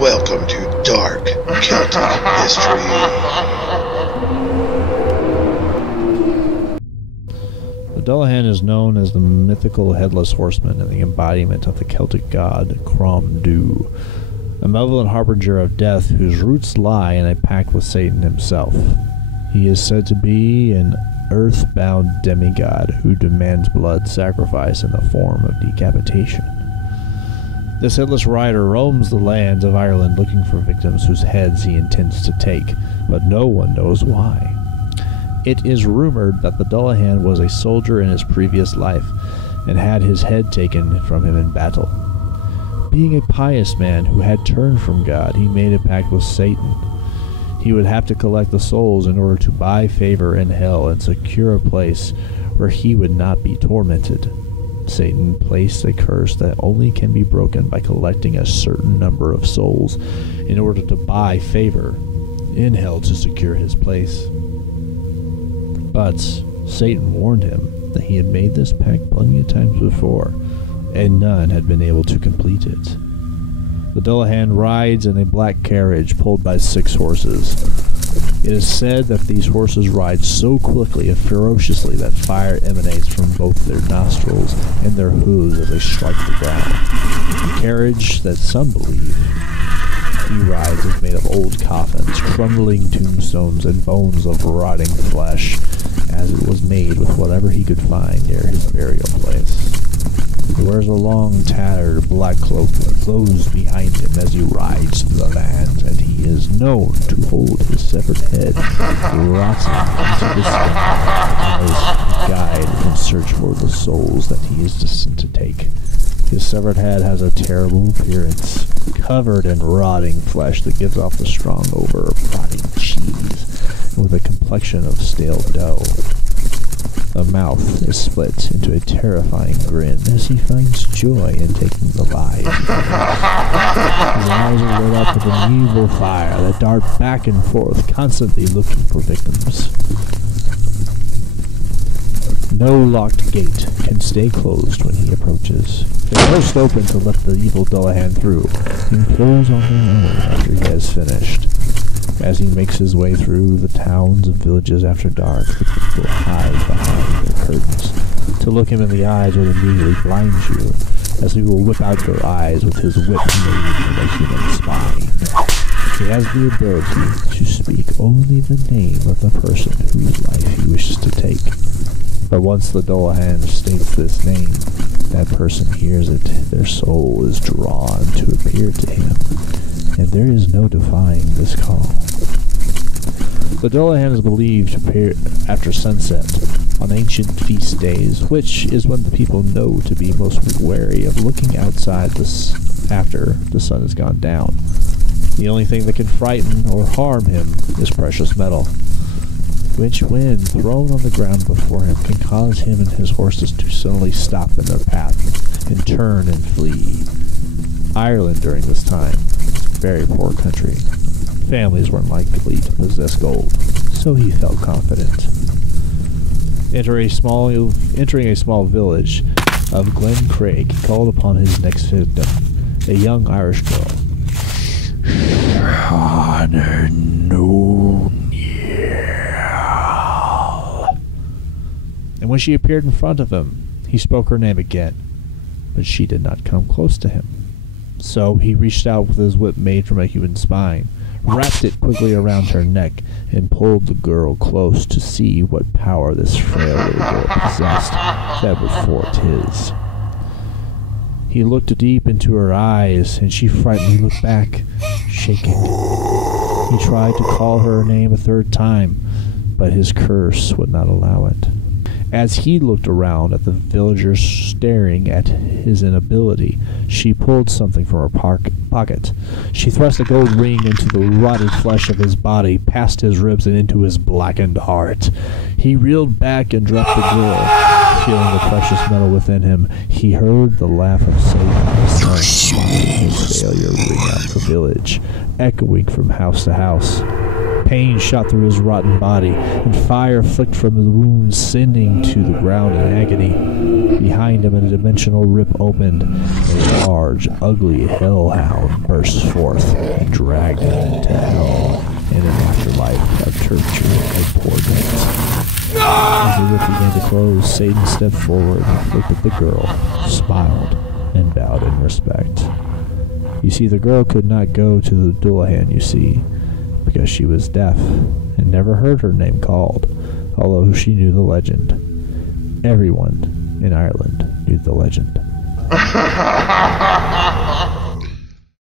Welcome to Dark Celtic History. The Dullahan is known as the mythical Headless Horseman and the embodiment of the Celtic God Crom Dubh, a malevolent harbinger of death whose roots lie in a pact with Satan himself. He is said to be an earthbound demigod who demands blood sacrifice in the form of decapitation. This headless rider roams the lands of Ireland looking for victims whose heads he intends to take, but no one knows why. It is rumored that the Dullahan was a soldier in his previous life and had his head taken from him in battle. Being a pious man who had turned from God, he made a pact with Satan. He would have to collect the souls in order to buy favor in hell and secure a place where he would not be tormented. Satan placed a curse that only can be broken by collecting a certain number of souls in order to buy favor in hell to secure his place. But Satan warned him that he had made this pact plenty of times before, and none had been able to complete it. The Dullahan rides in a black carriage pulled by 6 horses. It is said that these horses ride so quickly and ferociously that fire emanates from both their nostrils and their hooves as they strike the ground. The carriage that some believe he rides is made of old coffins, crumbling tombstones, and bones of rotting flesh, as it was made with whatever he could find near his burial place. He wears a long, tattered black cloak that flows behind him as he rides through the land, and he is known to hold his severed head rotting into the sky as a guide in search for the souls that he is destined to take. His severed head has a terrible appearance, covered in rotting flesh that gives off the strong odor of rotting cheese, and with a complexion of stale dough. The mouth is split into a terrifying grin as he finds joy in taking the lives. His eyes are lit up with an evil fire that dart back and forth, constantly looking for victims. No locked gate can stay closed when he approaches. They burst open to let the evil Dullahan through, and close on their own after he has finished. As he makes his way through the towns and villages after dark, the people hide behind their curtains. To look him in the eyes would immediately blind you, as he will whip out your eyes with his whip made from a human spine. He has the ability to speak only the name of the person whose life he wishes to take. But once the Dullahan states this name, that person hears it, their soul is drawn to appear to him, and there is no defying this call. The Dullahan is believed to appear after sunset on ancient feast days, which is when the people know to be most wary of looking outside after the sun has gone down. The only thing that can frighten or harm him is precious metal, which, when thrown on the ground before him, can cause him and his horses to suddenly stop in their path and turn and flee. Ireland during this time, very poor country. Families weren't likely to possess gold, so he felt confident. Entering a small village of Glen Craig, he called upon his next victim, a young Irish girl. And when she appeared in front of him, he spoke her name again, but she did not come close to him. So he reached out with his whip made from a human spine, wrapped it quickly around her neck, and pulled the girl close to see what power this frail little girl possessed that would thwart his. He looked deep into her eyes, and she frighteningly looked back, shaking. He tried to call her name a 3rd time, but his curse would not allow it. As he looked around at the villagers staring at his inability, she pulled something from her pocket. She thrust a gold ring into the rotted flesh of his body, past his ribs and into his blackened heart. He reeled back and dropped the girl. Feeling the precious metal within him, he heard the laugh of Satan, his failure ring out the village, echoing from house to house. Pain shot through his rotten body, and fire flicked from the wounds, sending to the ground in agony. Behind him, a dimensional rip opened. A large, ugly hellhound burst forth and dragged him into hell in an afterlife of torture and torment. As the rip began to close, Satan stepped forward, looked at the girl, smiled, and bowed in respect. You see, the girl could not go to the Dullahan, you see, because she was deaf and never heard her name called, although she knew the legend. Everyone in Ireland knew the legend.